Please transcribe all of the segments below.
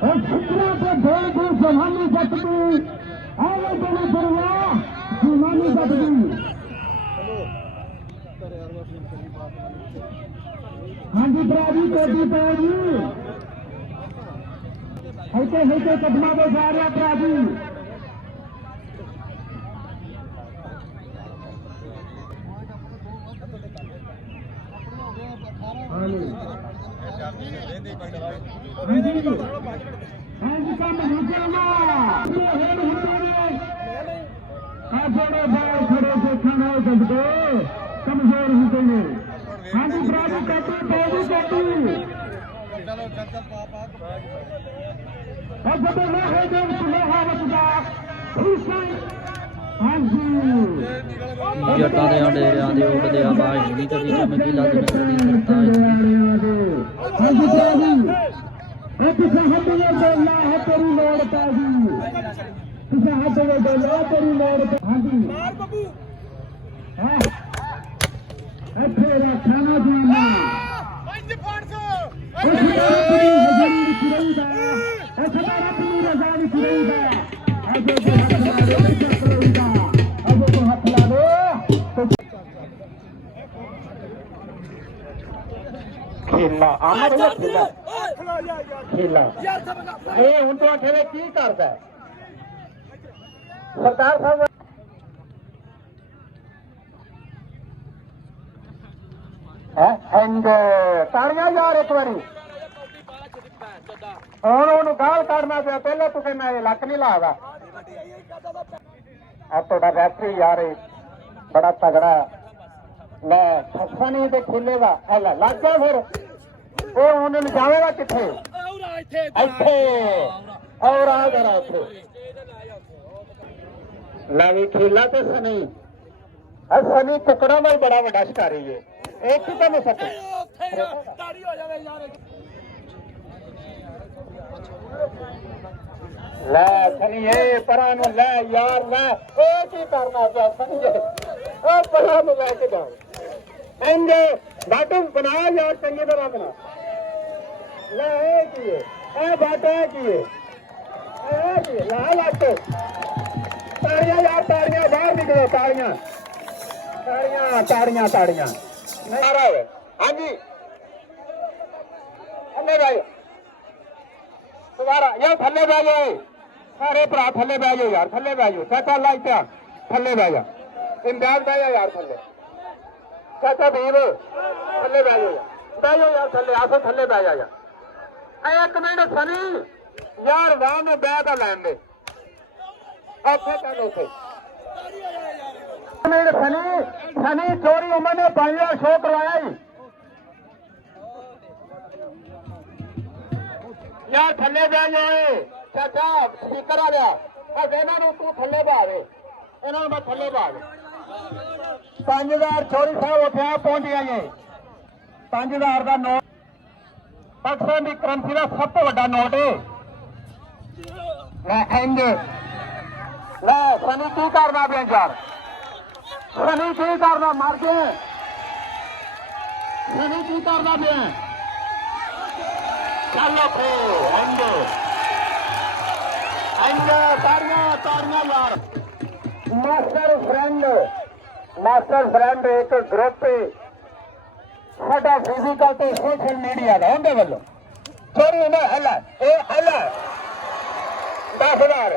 और छुट्टियों से दौड़ की जमानी जटती आगे चले दरिया जमानी जटती। हाँ जी प्राजी कोटी पैजी हल्के हल्के कदमों पे जा रहा प्राजी। हाँ जी काम नहीं चलना बड़े बाल खड़े से खाना सकते कमजोर होते हैं। हाँ जी प्राजी कटी पैजी कटी और जब ना है जब हाँ जी ਜੱਟਾਂ ਦੇ ਡੇਰਿਆਂ ਦੇ ਉੱਡਦੇ ਆਵਾਜ਼ ਨਹੀਂ ਕਦੀ ਚਮਕੀ ਲੱਗਦੀ ਕਰਤਾ हाँ जी प्राजी किसे हद में बोलना है तेरी लोड़ पैगी किसे हद में बोलना तेरी लोड़ पे। हाँ जी तेरा खाना जीना खेलना आमर खेला खेला हूं तो आखे की करता सरदार साहब ताड़ियां यार एक बारी हूँ गाल काटना पिया पहले तू कहना लक नहीं लादा थोड़ा रैफरी यार बड़ा तगड़ा मैं फसा नहीं तो खेलेगा है लग गया फिर वो उन्हें जाएगा किथे इथे और आ जरा इथे लवी खेला तो सनी सनी कुकड़ा में बड़ा बड़ा शिकारी है एक ही तो सके ले सनी परा ले यार ले की करना पिया सनी परा लेके जाओ बाटू बना यार चंगी तरह बना बाटा ला लाटो ताड़ियां यार ताड़ियां बाहर निकलो ताड़ियां ताड़ियां ताड़ियां ताड़ियां हाँ जी थले बह जाओ दोबारा यार थले बह जाओ सारे भरा थले बह जाओ यार थले बह जाओ चाचा ला इतना थले बह जा इम्तियाज बह जाओ यार थले चाचा भीम थले बह जाओ यार थले आसो थले बह जा यार एक मिनट सनी यार वाह में बह का लैन दे मिनट सनी सनी चोरी उन्होंने पाया शो करवाया ही यार थले बह जाए चाचा स्पीकर आ गया इन्हों तू थले बहा दे इन्होंने मैं थले बहा दे 5000 चोरी साहब उठा पहुंच गया जी 5000 का नोट पाकिस्तान की करंसी का सब तो बड़ा नोट है सनी की करना पे यार सनी की करना मर गए सनी की करना पे चलो ताड़ियां ताड़ियां यार मास्टर फ्रेंड एक ग्रुप साडा फिजिकल तो सोशल मीडिया का उनके वालों चोरी ने हला 10,000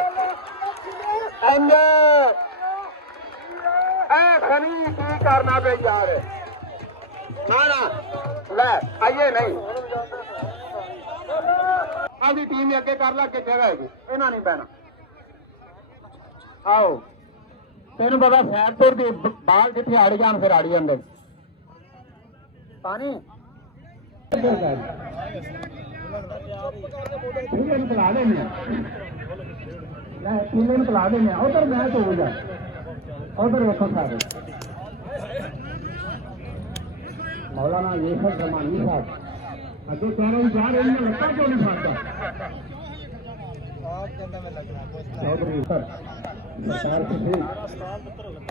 खनी की करना पे यार ना ले आइए नहीं आधी टीम अगे कर ला के जगह है इन्हें नहीं पैना आओ तेन पता सैदपुर की बाल जिथे आड़ी जान फिर आड़ी जाते पानी पिला देने पिला देने उधर मैच हो जाए उधर वेखो सारे मौलाना यूसुफ जमानी साहब अगे कह जा रहे हैं लत्ता क्यों नहीं फाड़ता चौधरी सरकार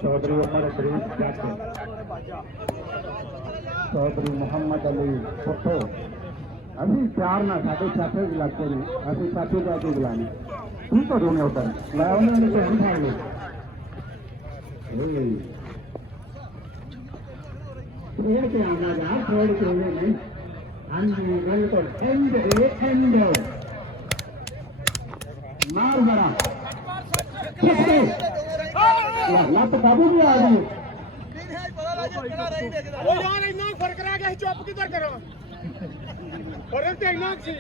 चौधरी उमर शरीफ जट चौधरी मोहम्मद अली भुट्टो ਅਸੀਂ ਪਿਆਰ ਨਾਲ ਸਾਡੇ ਸਾਥੇ ਇਲਾਕੇ ਨੇ ਅਸੀਂ ਸਾਥੇ ਜਾ ਕੇ ਬੁਲਾਣੇ ਤੂੰ ਤਾਂ ਦੋਨੇ ਉੱਪਰ ਲੈ ਉਹਨਾਂ ਨੇ ਕੋਈ ਫੜ ਲਏ ਇਹ ਕਿ ਆਣਾ ਜਾ ਥੋੜੀ ਜਿਹੀ ਨਹੀਂ ਹਾਂਜੀ ਬਿਲਕੁਲ ਐਂਡ ਮਾਰ ਬੜਾ ਲੱਤ ਕਾਬੂ ਵੀ ਆ ਗਈ ਉਹ ਯਾਰ ਇੰਨਾ ਫਰਕ ਰਹਿ ਗਿਆ ਸੀ ਚੁੱਪ ਕਿੱਧਰ ਕਰਾਂ ਫਰਕ ਤੇ ਇੰਨਾ ਸੀ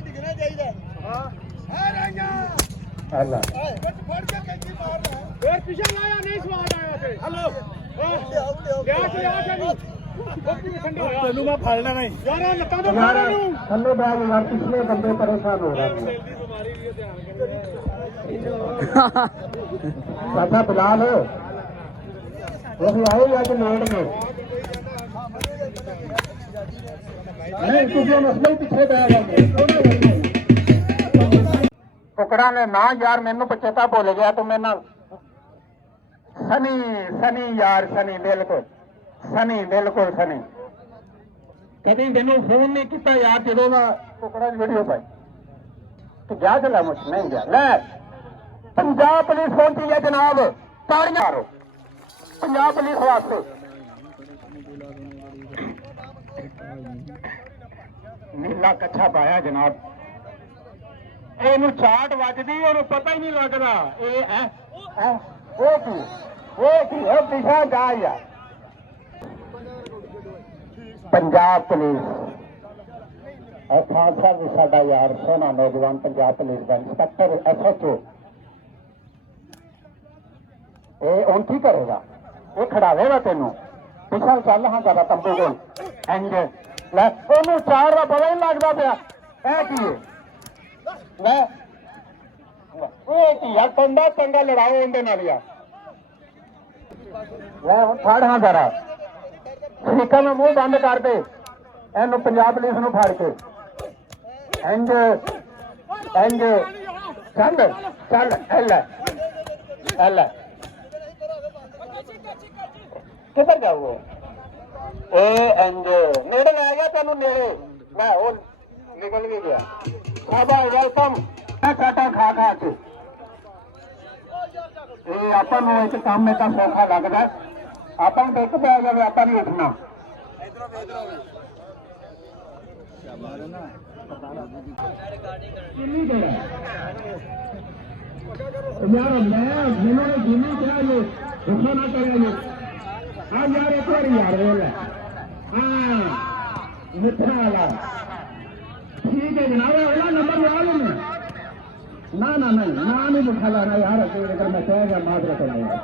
ਡਿਗਣਾ ਚਾਹੀਦਾ ਹਾਂ ਹੈ ਰਾਂਗਾ ਅੱਲਾ ਫੜ ਕੇ ਕੈਂਚੀ ਮਾਰਦਾ ਫੇਰ ਪਿਛੇ ਲਾਇਆ ਨਹੀਂ ਸਵਾਦ ਆਇਆ ਫੇ ਹਲੋ ਲਿਆ ਤੈਨੂੰ ਤੈਨੂੰ ਮੈਂ ਫੜਨਾ ਨਹੀਂ ਯਾਰ ਲੱਤਾਂ ਤੋਂ ਫੜ ਇਹਨੂੰ ਥੱਲੇ ਬੈਠ ਯਾਰ ਪਿਛਲੇ ਬੰਦੇ ਪਰੇਸ਼ਾਨ ਹੋ ਰਹੇ ਨੇ ਸਾਡਾ ਬਿਲਾਲ ਉਹ ਆਏ ਅੱਜ ਲੋੜ ਨੇ ਨਹੀਂ ਤੁਸੀਂ ਮਸਲੇ ਪਿੱਛੇ ਬੈਠ ਜਾਂਦੇ ਕੁਕੜਾ ਨੇ ਨਾ ਯਾਰ ਮੈਨੂੰ ਪਛੇਤਾ ਭੁੱਲ ਗਿਆ ਤੂੰ ਮੇਰੇ ਨਾਲ ਸਨੀ ਯਾਰ ਸਨੀ ਬਿਲਕੁਲ ਸਨੀ ਕਦੀ ਮੈਨੂੰ ਫੋਨ ਨਹੀਂ ਕੀਤਾ ਯਾਰ ਜਦੋਂ ਦਾ ਕੁਕੜਾ ਦੀ ਵੀਡੀਓ ਪਾਈ ਤੂੰ ਜਾ ਚਲਾ ਮੁਝ ਨਹੀਂ ਗਿਆ ਲੈ ਪੰਜਾਬ ਪੁਲਿਸ ਪਹੁੰਚੀ ਹੈ ਜਨਾਬ ਤਾੜੀਆਂ ਮਾਰੋ ਪੰਜਾਬ ਪੁਲਿਸ ਵਾਸਤੇ ਨੀਲਾ ਕੱਛਾ ਪਾਇਆ ਜਨਾਬ ਇਹਨੂੰ ਚਾਟ ਵੱਜਦੀ ਉਹਨੂੰ ਪਤਾ ਹੀ ਨਹੀਂ ਲੱਗਦਾ ਇਹ ਹੈ ਉਹ ਕੀ ਹੈ ਪਿਛਾ ਜਾ ਯਾਰ ਪੰਜਾਬ ਪੁਲਿਸ ਇਹ ਖਾਲਸਾ ਵੀ ਸਾਡਾ ਯਾਰ ਸੋਹਣਾ ਨੌਜਵਾਨ ਪੰਜਾਬ ਪੁਲਿਸ ਦਾ ਇੰਸਪੈਕਟਰ SHO ਇਹ ਹੁਣ ਕੀ ਕਰੇਗਾ ਇਹ ਖੜਾਵੇਗਾ ਤੈਨੂੰ ਪਿਛਲ ਚੱਲ ਹਾਂ ਜਰਾ ਤੰਬੂ ਕੋਲ ਇੰਜ ਲੈ ਉਹਨੂੰ ਚਾਰ ਦਾ ਪਤਾ ਹੀ ਲੱਗਦਾ ਪਿਆ ਇਹ ਕੀ ਹੈ ਲੈ ਉਹ ਕੀ ਯਾਰ ਪੰਗਾ ਲੜਾਓ ਉਹਦੇ ਨਾਲ ਯਾਰ ਲੈ ਹੁਣ ਫੜ ਹਾਂ ਜਰਾ ਸ਼ਰੀਕਾਂ ਨੂੰ ਮੂੰਹ ਬੰਦ ਕਰ ਦੇ ਇਹਨੂੰ ਪੰਜਾਬ ਪੁਲਿਸ ਨੂੰ ਫੜ ਕੇ ਇੰਜ ਚੱਲ ਐਲਾ ਕਿੱਧਰ ਜਾਊ ਇਹ ਇੰਜ ਨੇੜੇ ਲੈ ਗਿਆ ਤੈਨੂੰ ਨੇੜੇ ਮੈਂ ਉਹ ਨਿਕਲ ਵੀ ਗਿਆ ਬਾਬਾ ਵੈਲਕਮ ਕਾਟਾ ਖਾ ਕੇ ਇਹ ਆਪਾਂ ਨੂੰ ਇੱਕ ਕੰਮ ਤਾਂ ਸੌਖਾ ਲੱਗਦਾ ਆਪਾਂ ਨੂੰ ਇੱਕ ਪੈ ਜਾਵੇ ਆਪਾਂ ਨਹੀਂ ਉੱਠਣਾ ਯਾਰ ਮੈਂ ਜਿੰਨੀ ਕਿਹਾ ਜੇ ਉੱਠੋ ਨਾ ਕਰਿਆ ਹਾਂ ਯਾਰ ਇੱਕ ਵਾਰੀ ਯਾਰ ਵੇਲ ਹਾਂ ਮਿੱਠਾ ਵਾਲਾ ਠੀਕ ਹੈ ਜਨਾਬ ਉਹਦਾ ਨੰਬਰ ਲਾ ਲੈਣਾ ਨਾ ਨਹੀਂ ਲਿਖਾ ਲਾਣਾ ਯਾਰ ਅਗਰ ਮੈਂ ਕਹੇਗਾ ਮਾਦਰਾ ਕਰਨਾ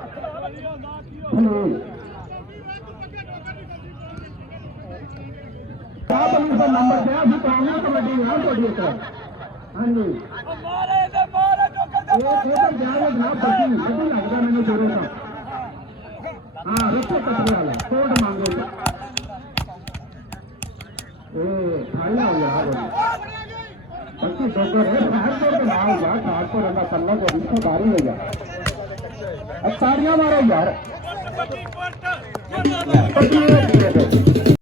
ਆਪ ਨੂੰ ਦਾ ਨੰਬਰ ਦਿਆ ਸੀ ਕਾਂਗਰਸ ਕਮੇਟੀ ਨਾਲ ਤੁਹਾਡੀ ਇੱਕ ਹਾਂਜੀ ਮਾਰੇ ਇਹ ਤਾਂ ਜਾਣੇ ਜਨਾਬ ਬੱਤੀ ਲੱਗਦਾ ਮੈਨੂੰ ਜ਼ਰੂਰ ਹਾਂ ਰੱਖੋ ਕੱਟੇ ਵਾਲਾ ਕੋਡ ਮੰਗੋ ਇਹ ਖਾਣਾ ਹੋ ਗਿਆ ਬੱਤੀ ਡੋਗਰ ਹੈ ਬਾਹਰ ਤੋਂ ਨਾਲ ਜਾ ਸਾਥ ਤੋਂ ਰੰਗਾ ਸੱਲਾ को रिश्तेदारी हो जा ताड़ियां मारो यार